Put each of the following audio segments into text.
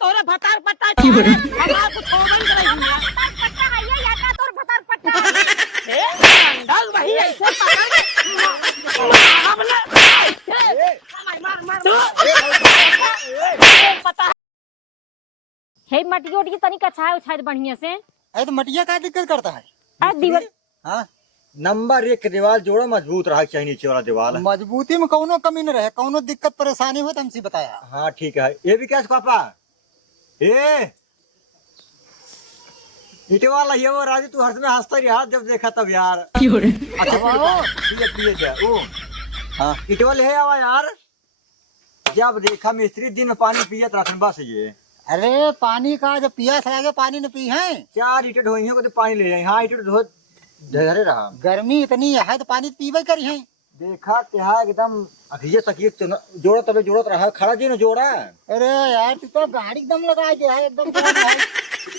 तोरे भतार पट्टा हमारा कुछ होबन करे हिया पट्टा है ये या का तोर भतार पट्टा ए अंडल वही ऐसे पकड़ हमने मार मार पता हे मटियोट की तनी कछाए उछाए बढ़िया से। अरे तो मटिया का दिक्कत करता है? आ दीवार हाँ, नंबर 1 के दीवार जोड़ा मजबूत रहा चाहिए, नीचे वाला दीवार। मजबूती में कौनो कमी न रहे, कौनो दिक्कत परेशानी हो तो हमसे बताया। हाँ ठीक है। ये भी क्या पापा ए ईटे वाला ये वो राजू, तू हर समय हंसता रहा जब देखा तब यार। अच्छा ओ हाँ ईटे वाले है आवा यार, जब देखा मिस्त्री दिन में पानी पियत राखन बस ये। अरे पानी का जब पियास लगे पानी न पी है। 4 ईटे ढोई को तो पानी ले जाए। हाँ ईटे धो धरे रहा। गर्मी इतनी है तो पानी पीबे करी है। देखा क्या एकदम अखिये तकिए जोड़ा तबे जोड़त रहा, खड़ा जी न जोड़ा। अरे यार तू तो गाड़ी एकदम लगा दे है एकदम।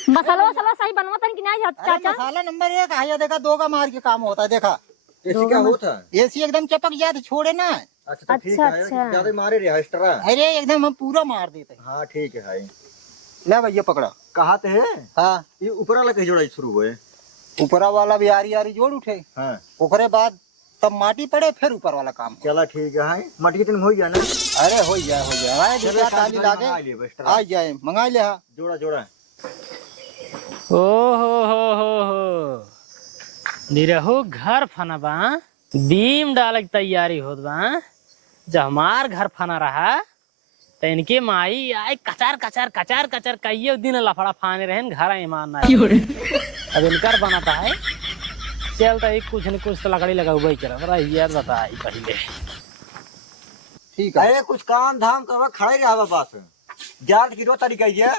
मसाला वसाला सही बनवा तनी कि नहीं चाचा। मसाला नंबर 1 है, देखा 2 का मार के काम होता है। देखा ऐसी क्या होता है? एसी एकदम चपक जाए तो छोड़े ना। अच्छा तो ठीक है, ज्यादा मारे रहा एक्स्ट्रा। अरे एकदम हम पूरा मार देते। हाँ ठीक है। ले भैया पकड़ा। कहा है हाँ ये ऊपर वाला कहीं जोड़ा शुरू हुए? ऊपरा वाला भी आरी आरी जोड़ उठे। हाँ ओकरे बाद तब माटी पड़े फिर ऊपर वाला काम। चला ठीक है। मटी कितने हो गया ना? अरे हो जाए ताली लागे आ जाए मंगा ले। हाँ जोड़ा जोड़ा ओ हो निरहु घर फना बा, बीम डाले की तैयारी होत बा। जब हमार घर फना रहा तो इनके माई आए कचार कचार कचार कचार कई दिन लफड़ा फाने रहन घर ईमान ना। अब इनकर बनाता है चलता है कुछ न कुछ तो लकड़ी लगा हुआ ही चला यार बताई पहले। ठीक है। अरे कुछ काम धाम करवा खड़े रहा बस। जाट की रो तरीका ये।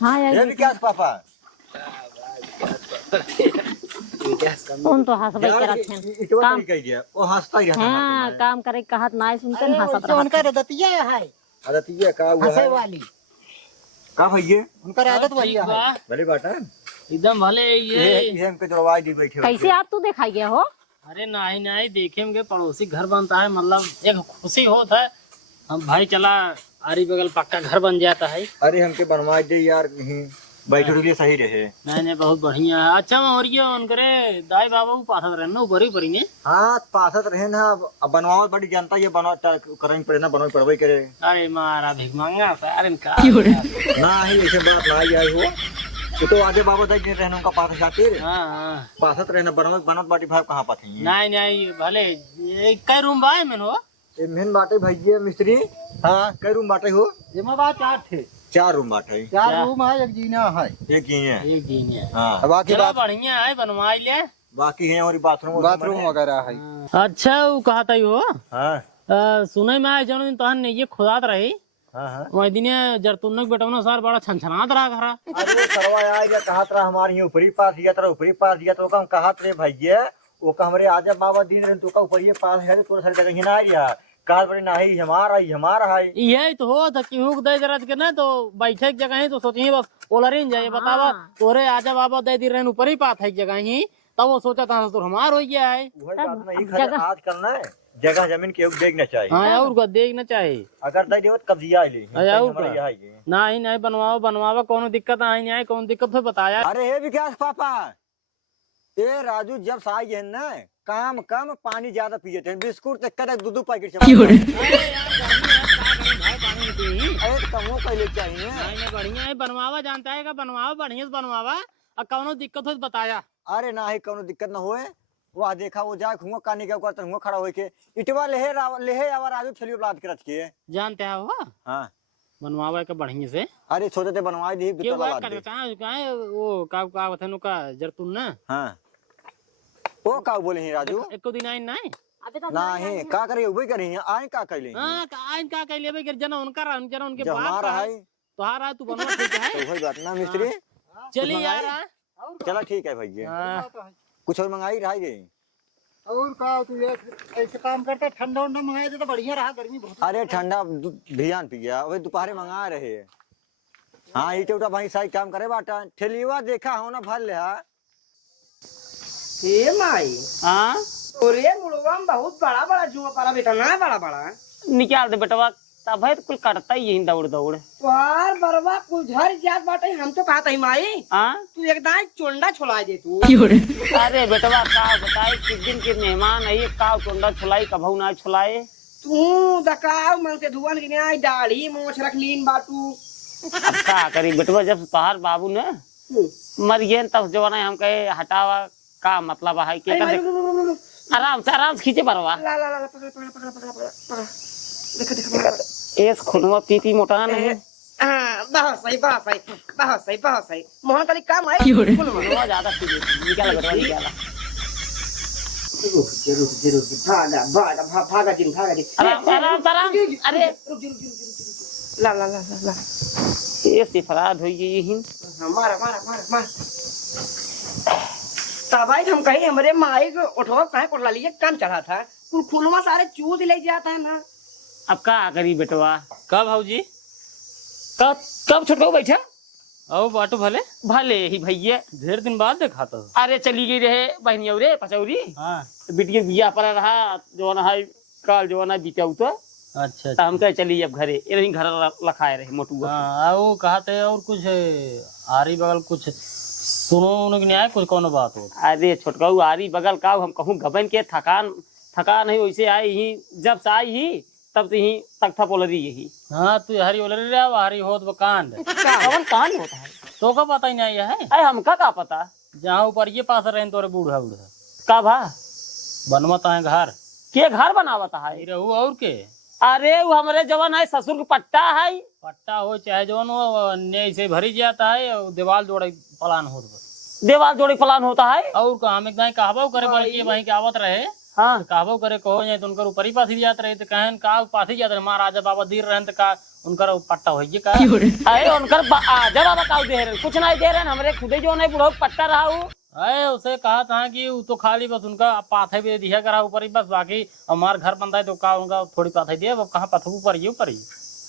हां ये यार भी क्या पापा? कौन तो हंसबे करत हैं इटवा काम। तरीका ये वो हंसता ही रहता। हां काम करे कहत ना सुनते हंसत रहा। उनका आदतिया है अरे ये का हुआ हंसे है वाली। का भैया उनका आदत वही है। भले बाटा एकदम भले ये हमके जोड़वाई दी बैठे। कैसे आप तू दिखाई गया हो? अरे नहीं नहीं देखे में पड़ोसी घर बनता है, मतलब एक खुशी होता है। हम भाई चला आरी बगल पक्का घर बन जाता है। अरे हमके बनवा दे यार, नहीं बैठे के लिए सही रहे। नहीं नहीं बहुत बढ़िया है। अच्छा और ये उनकरे दाई बाबा को पास रहना ऊपर ही पड़ी ने। हाँ पासत रहे ना। अब बनवाओ बड़ी जनता ये बनवा करनी पड़े ना, बनवाई पड़वे करे। अरे मारा भिख मांगा था। अरे का ना ही ऐसे बात ना आई हो। वो तो आगे बाबा दाई के रहने उनका पास खातिर। हाँ पासत रहना बनवा बनत बाटी भाई कहाँ पाते हैं? नहीं नहीं भले कई रूम बाय में हो। ये मेन बाटे भैया मिस्त्री। हाँ कई रूम बाटे हो? जिम्मे बात 4 थे। 4 रूम बाटे। 4 रूम है, एक जीना है। एक ही है। एक दिन है। हाँ बाकी चलो बात बढ़िया है बनवाई ले। बाकी है और बाथरूम बाथरूम वगैरह है। अच्छा वो कहता ही हो हाँ सुने में आए जनो दिन तहन ये खुदात रही हाँ हाँ। वही दिन जरतुन्नक बेटवनो सार बड़ा छनछनात रहा घरा। अरे सरवा यार ये कहा था हमारे ये ऊपरी पास दिया था, ऊपरी पास दिया तो हम कहा थे भैया वो का हमारे आजा बाबा दिन रहे तो का ऊपरी पास है तो सारी जगह ही ना आया। काल बड़ी नाही हमारा है। यही तो हो था कि हुक दे जरा के ना तो बैठे की जगह ही तो सोची बस ओलरिन जाए बतावा तोरे आजा बाबा दे दी रहे ऊपर ही पास है जगह ही तब वो सोचा था तो हमार हो गया है। वही बात नहीं खैर आज करना है जगह जमीन के देखना चाहिए। हाँ और देखना चाहिए अगर दे देवत कब्जिया ले नहीं नहीं बनवाओ बनवावा कोनो दिक्कत नहीं आए कोनो दिक्कत हो बताया। अरे हे विकास पापा ए राजू जब से आई है ना काम कम पानी ज्यादा पिए थे, बिस्कुट तक का 2-2 पैकेट से। अरे कमो पहले चाहिए। नहीं बढ़िया है बनवावा जानता है का बनवावा बढ़िया से बनवावा और कोनो दिक्कत हो बताया। अरे ना ही कोनो दिक्कत ना होए। वह देखा वो जाए हुआ कानी के ऊपर हुआ खड़ा होके इटवा लेहे आवा राजू छलियो लाद के रख के जानते हो हां बनवावा का बढ़िया से। अरे छोटे ते बनवाई दी के बात कर काहे वो का बथनु का जरतुन ना। हां वो का बोले हैं राजू एको दिन आई नहीं अबे तो नहीं का करे उबे करी आए का कहले। हां आइन का कह लेबे जना उनके बाप हमारा है तोहारा तू बनवा ठीक है। तो वही बात ना मिस्त्री चली यार चला ठीक है भैया कुछ और मंगाई रह गई। और का तू ऐसे काम करता ठंडा उंडा मंगाए तो बढ़िया रहा, गर्मी बहुत। अरे ठंडा भियान पी गया वही दोपहर मंगा रहे। हाँ ईटे उटा भाई सही काम करे बाटा ठेलिवा देखा हो ना भर ले। हे माई हां तोरे मुड़वा में बहुत बड़ा बड़ा जुआ पाला बेटा ना बड़ा बड़ा निकाल दे बेटवा तब है तो कुल कटता ही यही दौड़ दौड़। तोहार बरवा कुल झर जात बाटे, हम तो कहत हई माई हाँ तू एकदम चोंडा छोड़ा दे तू। अरे बेटवा का बताए किस दिन के मेहमान आई का टोंडा छुलाई कभू ना छुलाए। तू दकाव मन से धुवन की न्याय दाढ़ी मोछ रख लीन बाटू। अब का करी बेटवा, जब तोहार बाबू ने मर गए तब जवाना हम कहे हटावा का मतलब है के आराम से खींचे बरवा। ला ला ला पकड़ पकड़ पकड़ पकड़ पकड़ देख देख पकड़। एस खुनवा पीपी मोटा नहीं। हां बहुत सही बहुत सही बहुत सही बहुत सही। मोहन काली काम है खुनवा ज्यादा पीपी निकाल बेटवा निकाल। रुक भागा भागा भागा दिन आराम अरे रुक ला ला ला ला ये सिफराद होई यही। मारा मारा मारा मार तबाई हम कहीं हमारे माई को उठो कहे को लिए काम चला था कुल खुलवा सारे चूस ले जाता है ना। अब का करी बेटवा, कब भाऊजी? कब छोटो बैठा आओ बाटू भले भले ही भैया। ढेर दिन बाद देखा तो। अरे चली गई रहे बहनिया रे पचौरी, हाँ बिटिया बिया पर रहा जो है काल जो है बीता तो अच्छा हम कहे चली अब घरे यही घर लखाए रहे मोटुआ। हाँ आओ कहते और कुछ आरी बगल कुछ सुनो उन्होंने नहीं आया कुछ कौन बात हो। अरे छोटकाऊ आरी बगल का हम कहूँ गबन के थकान नहीं वैसे आई ही, जब से आई ही तब से ही तख्ता पोलरी यही। हाँ तू हरी बोल रही है हरी होत बकांड कवन कान होता है तो का पता ही नहीं है अरे हमका का पता जहाँ ऊपर ये पास रहे तोरे बूढ़ा बूढ़ा का भा बनवाता है घर के घर बनावता है। रहू और के अरे वो हमारे जवान है ससुर के पट्टा है, पट्टा हो चाहे जवन हो ने से भरी जाता है और दीवार जोड़े प्लान हो देवाल जोड़े प्लान होता है। और का हम एकदम कहबो करे बल्कि वहीं के आवत रहे हाँ कहबो करे कहो जाए तो उनकर ऊपर ही पाथी जात रहे तो कहन का पाथी जात रहे महाराजा बाबा दीर रहे तो का उनकर पट्टा होइए का अरे उनकर आजा बाबा का दे रहे कुछ नहीं दे रहे हमरे खुदे जो नहीं बुढ़ो पट्टा रहा हूँ। अरे उसे कहा था कि वो तो खाली बस उनका पाथे भी दिया करा ऊपर ही बस बाकी हमार घर बनता है तो का उनका थोड़ी पाथे दिया वो कहाँ पथू ऊपर ही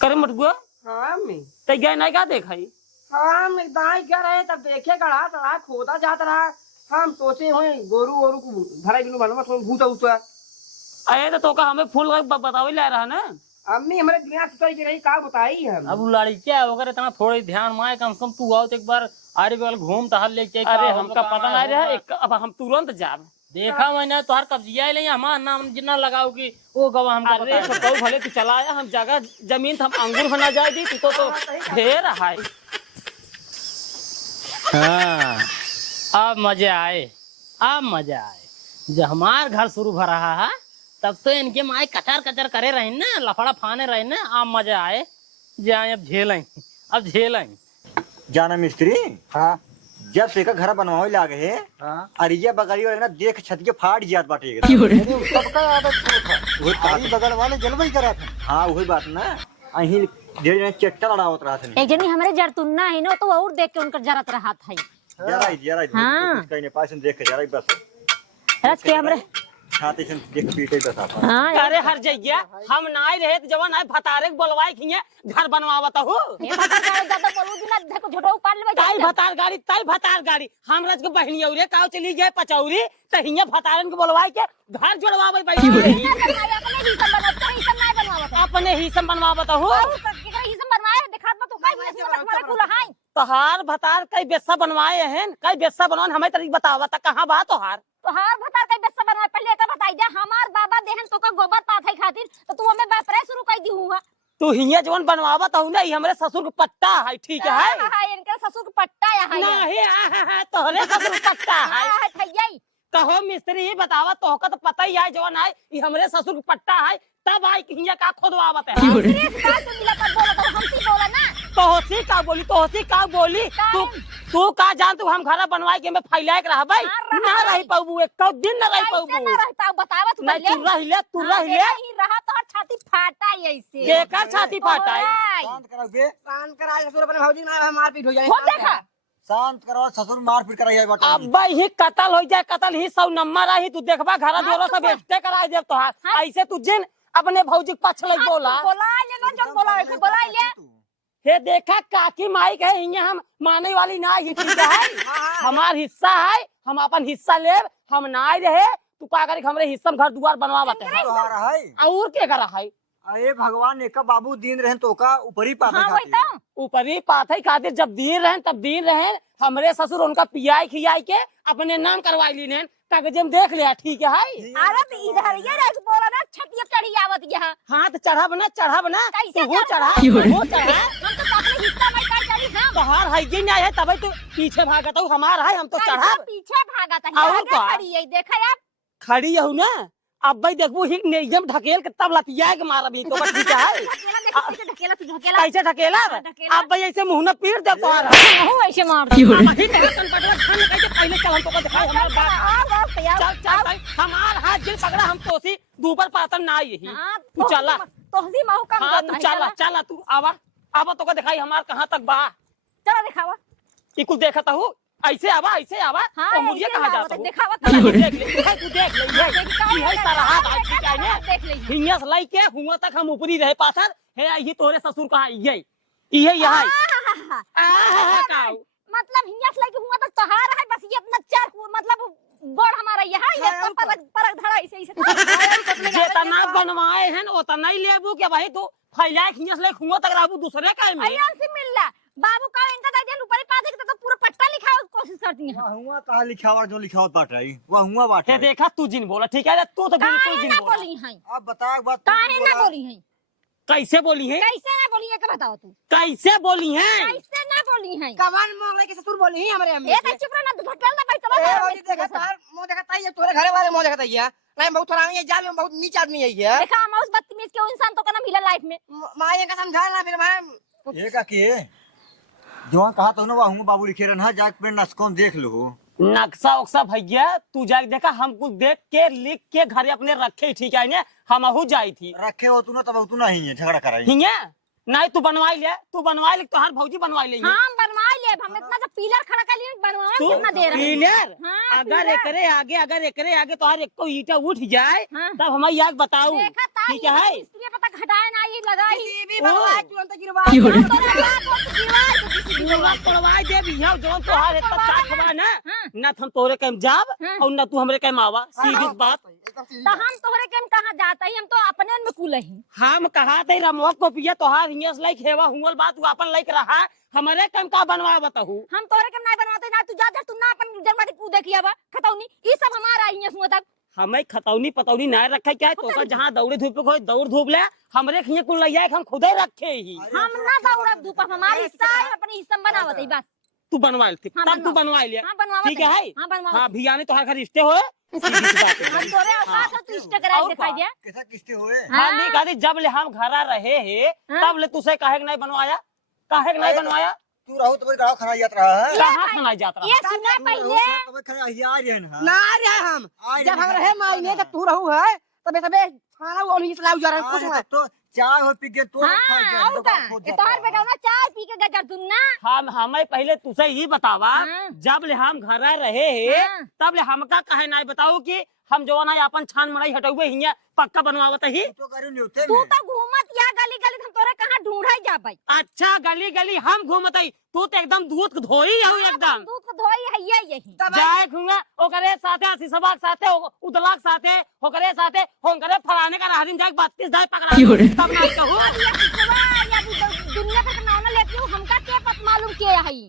करे मटुआ हाँ मैं तो गए नहीं का देखा ही। हाँ मैं दाई क्या रहे तब देखे गड़ा तड़ा खोदा जाता रहा। हम सोचे हुए गोरू वोरू को धरा बिनु बनवा थोड़ा भूसा उसा। अरे तो का हमें फूल बतावे ले रहा ना अम्मी हमारे दुनिया सुताई की नहीं का बताई हम। अब लाड़ी क्या वगैरह इतना थोड़ी ध्यान माए कम से कम तू आओ तो एक बार आरे बगल घूम टहल ले चाहिए। अरे हमका पता नहीं रहा एक अब हम तुरंत जाब देखा मैंने तुहार कब्जिया ले हमारा नाम जितना लगाओ कि वो गवाह हमको अरे तो कहू भले तू चला आया हम जगह जमीन हम अंगूर बना जाए दी तू तो ढेर है। हाँ अब मजा आए जब हमार घर शुरू भर रहा है तब तो इनके माए कचर करे रहे ना लफड़ा फाने रहे ना अब मजा आए जाए अब झेलें जाना मिस्त्री हाँ जब से का घर बनवावे लागे है हाँ अरिया बगली वाले ना देख छत के फाट जात बाटे सबका आदत था आरी बगल वाले जलवाई करा था। हाँ वही बात ना अही ढेर चट्टा लड़ावत रहा था। एक जनी हमारे जरतुन्ना है ना तो और देख के उनकर जरत रहा था। जरा हाँ। कुछ कहने पास देख के जरा बस रच के हमरे छाती से देख पीटे बस आप हाँ अरे हर जइया हम नाई रहे तो जवान है भतारे बोलवाए खिए घर बनवावत हो ये बता का ज्यादा बोलू दिन देखो झोटो उपाड़ लेबे ताई भतार गाड़ी हमरा के बहनी औरे काव चली गए पचौरी त हिया भतारन के बोलवाए के घर जोड़वावे बैठी रही अपने ही सम बनवावत हो। तोहार भतार कई बेस्सा बनवाए हैं कई बेस्सा बनवान हमें तरीक बतावा त कहां बा तोहार तोहार भतार कई बेस्सा बनवा पहले एकर बताई दे हमार बाबा देहन तो का गोबर पाथई खातिर तो तू हमें बापरे शुरू कर दी हुआ तू हिया जवन बनवावत हो ना हमरे ससुर के पट्टा है ठीक है हां इनके ससुर के पट्टा है नहीं तोहरे ससुर के पट्टा है हां थैयै कहो मिस्त्री ही बतावा तोहका तो पता ही है जवन है ये हमरे ससुर के पट्टा है तब आई कि हिया का खोदवावत है तोहसी का बोली तू का जान तू हम घर बनवाए के में फैलाए के रहबै ना रही पाबू एक दिन ना रही पाबू ना रह पाऊ बतावा तू नहीं तू रह ले नहीं रहा तो छाती फाटा ऐसे केकर छाती फाटा है शांत कराओगे कान करा ससुर अपने भौजी ना मार पीट हो जाए। हो देखा शांत करो ससुर मार पीट कराई बाटे अब ही कत्ल हो जाए कत्ल ही 100 नंबर रही तू देखबा घर दोरो सब बेस्ते करा दे तोहार ऐसे तू जिन अपने भौजी के पछ लग बोला ले ना जन बोला ले हे देखा काकी माई कहे हिया हम माने वाली ना ही ठीक है हमार हिस्सा है हम अपन हिस्सा लेब हम ना रहे तू का करे हमरे हिस्सा में घर दुआर बनवा बते तो आ रहा है और के करा है अरे भगवान एक बाबू दिन रहे तो का ऊपरी पास हाँ वही तो ऊपरी पाथे खातिर जब दिन रहे तब दिन रहे हमरे ससुर उनका पियाई खियाई के अपने नाम करवाई ली ने कागज में देख लिया ठीक है अरे तो इधर ये रह बोला ना छतिया चढ़ी आवत यहाँ हाथ चढ़ा बना कैसे वो चढ़ा वो चढ़ा हम तो अपने हिस्सा में कर चढ़ी हम तोहार है ये नहीं है तभी तो पीछे भागत हूँ हमार है हम तो चढ़ा कैसे पीछे भागा था और आगे का? खड़ी है देखा यार खड़ी हूँ ना अब भाई देखो ही नियम ढकेल के तब लतिया के मारा भी तो बस ठीक है ढकेला ढकेला कैसे ढकेला ढकेला। अब भाई ऐसे मुंह न पीट दे तोहार हूं ऐसे मार दे वही तेरा कनपटवा खान कैसे पहले चल हम तो दिखाई हमारे बात चल चल चल हमार हाथ जिल पकड़ा हम तो सी दूपर पातन ना यही तू चला तोहसी माहू काम हाँ करता तू है चला चला तू आवा तो दिखाई हमार कहाँ तक बा चलो दिखावा ये कुछ देखता हूँ ऐसे आवा हाँ, तो मुझे ऐसे कहाँ आवा, जाता हूँ दिखावा तो। तू देख ले तू देख ले ये सारा हाथ आज ठीक है ने देख ले हिंगस लाई के हुआ तक हम ऊपरी रहे पाथर है ये तोरे ससुर कहाँ ये यहाँ काऊ मतलब हिंगस लाइक हुआ तो तहार है बस ये अपना चार मतलब गोड़ हमारा यहाँ ये तो परक धड़ा ऐसे जेतना बनवाए हैं उतना ही लेबू के भाई तू फैलाए हिंगस लाइक हुआ तक रहबू दूसरे का में अयान से मिलला बाबू का इनका दे दिया ऊपर पादे के तो पूरा पट्टा लिखावे की कोशिश करती है हुआ कहा लिखावा जो लिखावत बात रही वह हुआ बात हे देखा तू जिन बोला ठीक है तू तो बिल्कुल काहे जिन ना बोला बोली है अब बता एक बात काहे ना बोली है कैसे बोली है कैसे ना बोली है का बताओ तू कैसे बोली है कैसे ना बोली है कवन मोंगले के ससुर बोली ही हमारे अम्मी ए तो चुप रह ना ढकेल ना भाई ए चलो होली देखा तार मुंह देखता है तोरे घरे वाले मुंह देखता है नहीं बहुत थोड़ा ये जाल में बहुत नीच आदमी है ये देखा हम उस बदतमीज के इंसान तो का मिला लाइफ में मां का समझा ना फिर मैं ये का के जो कहा तो ना वह हुआ बाबू लिखे रहना जाके पे नस्कों देख लो नक्शा उक्सा भैया तू जाके देखा हमको देख के लिख के घरे अपने रखे ठीक है ने हम अहू जाई थी रखे हो तू ना तब तू नहीं है झगड़ा कराई हिंगे नहीं तू बनवाई ले तो हर भौजी बनवाई ले हम बनवा ले हम इतना जो पिलर खड़ा कर लिए बनवा तू कितना दे रहे हैं पिलर हाँ, अगर एकरे आगे तो हर एक को ईटा उठ जाए हाँ। तब हमें याद बताऊ देखा ता ठीक है इसलिए पता घटाए ना ये लगाई भी बनवा तुरंत गिरवा पड़वाई दे भी यहाँ जो तो हर एक साथ बा ना हाँ। ना हम तोरे के जाब हाँ। और ना तू हमरे के मावा सीधी बात तो हम तोहरे के कहां जाता ही हम तो अपने में कुल ही हम कहा थे रमवा को पिया तोहार हिंगस लाइक हेवा हुंगल बात तू अपन लाइक रहा हमारे कम का बनवा बताहू हम तोहरे के नहीं बनवाते ना तू जा तू ना अपन जन्मदिन तू देखिया बा खतौनी ई सब हमारा ही है तक हमें खतौनी पतौनी ना रखे क्या है तो का जहाँ दौड़े धूप को दौड़ धूप ले हमरे खिए कुल लइया हम खुदे रखे ही हम ना दौड़ब धूप हमारी हिस्सा है अपनी हिस्सा बनावत है बस तू बनवा ले हाँ, तब तू बनवा लिया हां बनवावत ठीक है हां बनवावत हाँ भियाने तो हर घर रिश्ते हो सीधी सी बात है। हम तोरे औकात है तू इष्ट कराई और दिखाई का? दे कैसा किस्ते हुए हाँ नहीं कहती जब ले हम घरा रहे हैं हाँ। तब ले तुसे काहे नहीं बनवाया काहे नहीं बनवाया तू रहो तो गाँव खड़ा जात रहा है कहाँ खाना जाता ये सुना पहले तो खड़ा आ रहे हैं ना रे हम जब हम रहे मायने जब तू रहू है तबे तबे खाना वो नहीं चलाऊ जा रहा कुछ नहीं तो चाय हो पी के तो हां और का ये तोहर बेटा ना चाय पी के गजर दुन्ना हम हमें पहले तुसे ये बतावा हाँ। जब ले हम घरा रहे हैं हाँ। तब ले हमका कहे नहीं बताओ कि हम जो ना अपन छान मड़ाई हटौवे हिया पक्का बनवावत ही तो करू नहीं होते तू तो घूमत या गली गली हम तोरे कहां ढूंढाई जा भाई अच्छा गली गली हम घूमत हई तू तो एकदम दूध धोई हऊ एकदम दूध को धोई है यही जाए घूंगा ओकरे साथे हसी सबाक साथे उदलाक साथे ओकरे साथे होंकरे फलाने का हरिन जाके 32 दाई पकड़ा तब ना कहू या दुनिया का नाम लेती हूं हमका के पत मालूम के है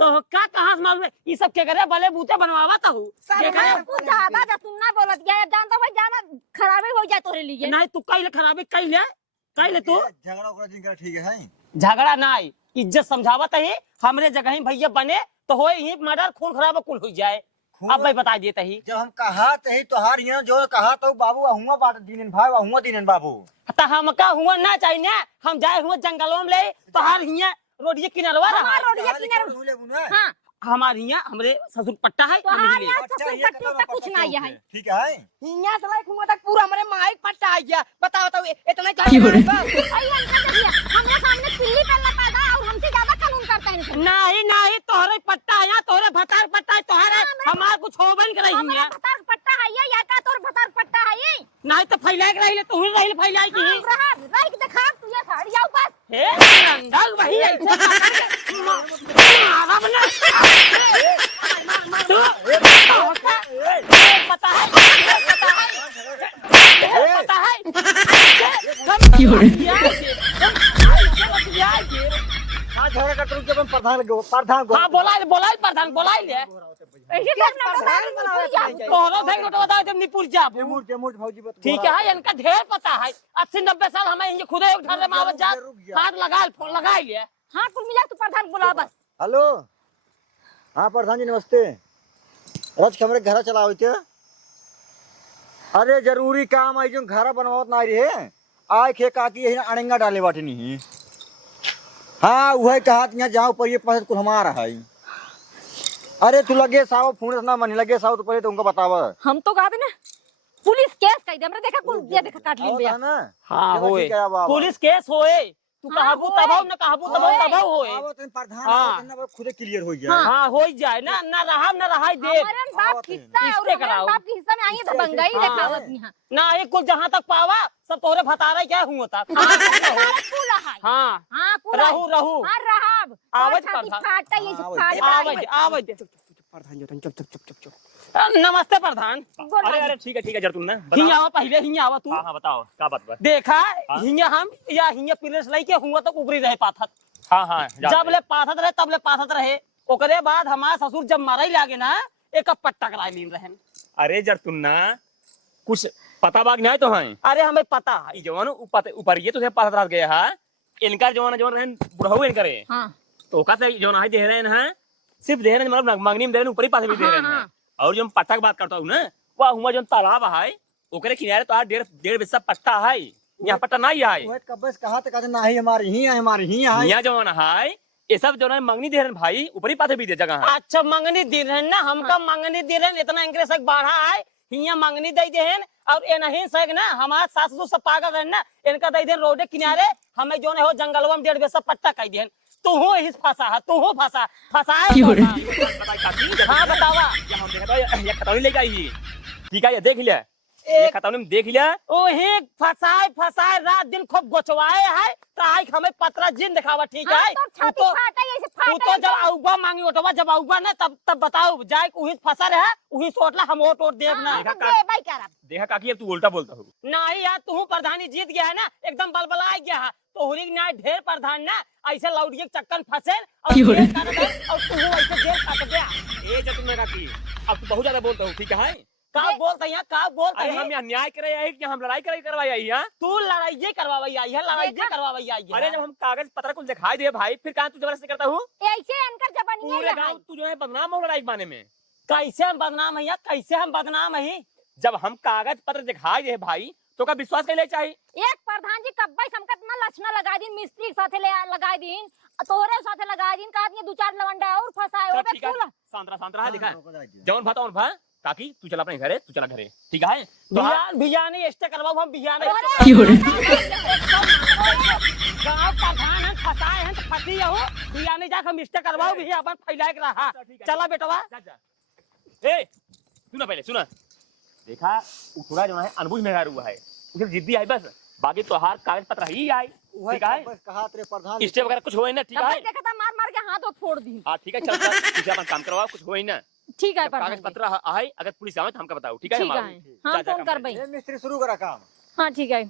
तो का कहां से मालूम ये सब के करे भले बूते बनवावा तो कुछ ज्यादा जा तू ना बोलत गया जानता भाई जाना खराबी हो जाए तोरे लिए नहीं तू कइले खराबी कइले तू झगड़ा उगड़ा दिन का ठीक है झगड़ा नहीं इज्जत समझावत है हमरे जगह ही भैया बने तो हो ही मर्डर खून खराबा कुल हो जाए अब भाई बता दिए तही जब हम कहा तही तोहार यहाँ जो कहा तो बाबू हुआ बात दीनन भाई हुआ दीनन बाबू तो हमका हुआ ना चाहिए हम जाए हुए जंगलों में ले तो हर हिया रोडिये किनारवा रहा हमार रोडिया किनारे हां हमारे यहाँ हमरे ससुर पट्टा है तो हां यार ससुर पट्टी तक कुछ ना है ठीक है हिंगा सलाई खुमा तक पूरा हमारे माइक पट्टा आ गया बताओ तो इतना चाहिए अरे हमने सामने पिल्ली पल्ला पैदा और हमसे ज्यादा कानून करता है नहीं तोहरे पट्टा है तोहरे भतार पट्टा है तोहरे हमार कुछ होबन करे हमारा हिया भतार पट्टा है या का तोर भतार पट्टा है नहीं तो फैलाए के रहिले तू रहिले फैलाए की रहा राइट दिखा तू ये साड़ी जाओ बस हे रंगल वही ऐसे मारा बना तू पता है का झगड़ा करते हो जब हम प्रधान हाँ बोला प्रधान बोला ले ऐसे तो प्रधान तोहरो थे लोटो बता जब निपुर जाबू जमुर भौजी बत ठीक है इनका ढेर पता है 80-90 साल हमें ये खुदे एक ठारे में आवत जा हाथ लगा ले हाँ कुल मिला तू प्रधान बुला बस। हेलो हाँ प्रधान जी नमस्ते। रज हमरे घर चलावे थे। अरे जरूरी काम आई जो घर बनवावत ना रही है आय खे काकी यही अड़ंगा डाले बाटे नहीं। हाँ वह कहा यहाँ जाओ पर ये पैसे कुल हमारा है। अरे तू लगे साव फोन ना मन लगे साव तो पहले तुमको बतावा। हम तो कहा ना पुलिस केस कही दे हमरे देखा कुल ये देखा काट ली भैया। हाँ होए पुलिस केस होए तू कहबू तबो न कहबू तबो होए प्रधान खुद क्लियर हो जाए। हाँ हो जाए ना ना रहा दे हमारे बाप किस्सा और हमारे बाप के हिस्सा में आई है दबंगाई देखावत यहाँ ना एक कुल जहाँ तक पावा सब तोहरे भतारा क्या हुआ था। हाँ हाँ रहू हाँ रहाब आवज छाती प्रधान फाटा ये सब फाटा आवज प्रधान जो चुप नमस्ते प्रधान। अरे ठीक है जर तुम ना हिया आवा पहले हिया आवा तू। हाँ बताओ क्या बात बा। देखा हिया हम या हिया पिलेस लई के हुआ तो ऊपरी रहे पाथत। हाँ जब ले पाथत रहे तब ले पाथत रहे ओकरे बाद हमार ससुर जब मारे लागे ना एक पट्टा कराई लीन रहे। अरे जर तुम ना कुछ पता बाग नहीं तो है। अरे हमें पता है जवान ऊपर ये तुझे पास रात गया है इनका जवान रहे बुढ़ऊ इनकरे हाँ तो ओका से जवान है दे रहे हैं सिर्फ दे रहे हैं मतलब मांगनी में दे रहे हैं ऊपर ही पास भी दे रहे हैं। और जो हम पट्टा की बात करता हूँ ना वह हुआ जो तालाब है ओकरे किनारे तो 1.5 बिस्सा पट्टा है। यहाँ पट्टा नहीं है कबस कहा तो कहते नहीं हमारे ही है यहाँ जवान है ये सब जो है मांगनी दे रहे हैं भाई ऊपर ही पास भी दे जगह है। अच्छा मंगनी दे रहे हैं ना हमका मंगनी दे रहे हैं इतना इंग्रेस बढ़ा है हिया मंगनी दे दे हैं और ये नहीं सक ना हमारे सास ससुर सब पागल रहे ना इनका दे दे रोड किनारे हमें जो है जंगलवा में 1.5 बिस्सा पट्टा कह दे तू हो इस फंसा है तू हो फंसाए। हाँ बतावा हम देखा ये खतौनी लेके आई ठीक है ये देख लिया ये खतौनी में देख लिया ओहे फसाए रात दिन खूब गोचवाए है तो आज हमें पत्रा जिन दिखावा ठीक है। तो तू फाटा तो जब आउगा मांगी उठवा जब आउगा ना तब बताओ जाए उही फंसा रहा उही सोटला हम वोट देखना भाई क्या रहा देखा काकी अब तू उल्टा बोलता हो। नहीं यार तू प्रधानी जीत गया है ना एकदम बलबला गया है तो हुरी ना ढेर प्रधान ना ऐसे लौट के चक्कर फंसे और तू ऐसे जेल काट गया। ए जब तुमने काकी अब तू बहुत ज्यादा बोलता हो ठीक है। का बोलता यहाँ का बोलता अरे है हम यहाँ न्याय करे आई कि हम लड़ाई करवाई आई यहाँ। तू लड़ाई करवाई आई है लड़ाई करवाई आई है। अरे जब हम कागज पत्र कुछ दिखाई दे भाई फिर कहाँ तू जबरदस्ती करता हूँ ऐसे इनकर जबानी पूरे गाँव तू जो है बदनाम हो लड़ाई के बारे में। कैसे हम बदनाम है यार कैसे हम बदनाम है जब हम कागज पत्र दिखाई दे भाई तो का विश्वास कर ले चाहिए। एक प्रधान जी कब्बाई समकत ना लक्षणा लगा दिन मिस्त्री साथे ले लगा दिन तोहरे साथे लगा दिन का आदमी 2-4 लवंडा और फंसाए चल ओबे ठीक है फूल सांतरा दिखा जौन भाता उन भा काकी तू चला अपने घरे तू चला घरे ठीक है। बिया नहीं एक्स्ट्रा करवाओ हम बिया नहीं गाँव प्रधान है फंसाए हैं तो फंसी हो बिया नहीं जाकर हम एक्स्ट्रा करवाओ भी अपन फैलाए के रहा चला बेटवा। ए सुना पहले सुना देखा थोड़ा जो है अनबुझ में हुआ है उसे जिद्दी आई बस बाकी तोहार कागज पत्र ही आई ठीक है। कहा तेरे प्रधान स्टे वगैरह कुछ हो ना ठीक है। देखा था मार के हाथ फोड़ दी। हाँ ठीक है चल तुझे अपन काम करवाओ कुछ हो ना ठीक है कागज पत्र आए अगर पुलिस आवे तो हमका बताओ ठीक है। हाँ फोन कर भाई मिस्त्री शुरू करा काम। हाँ ठीक है।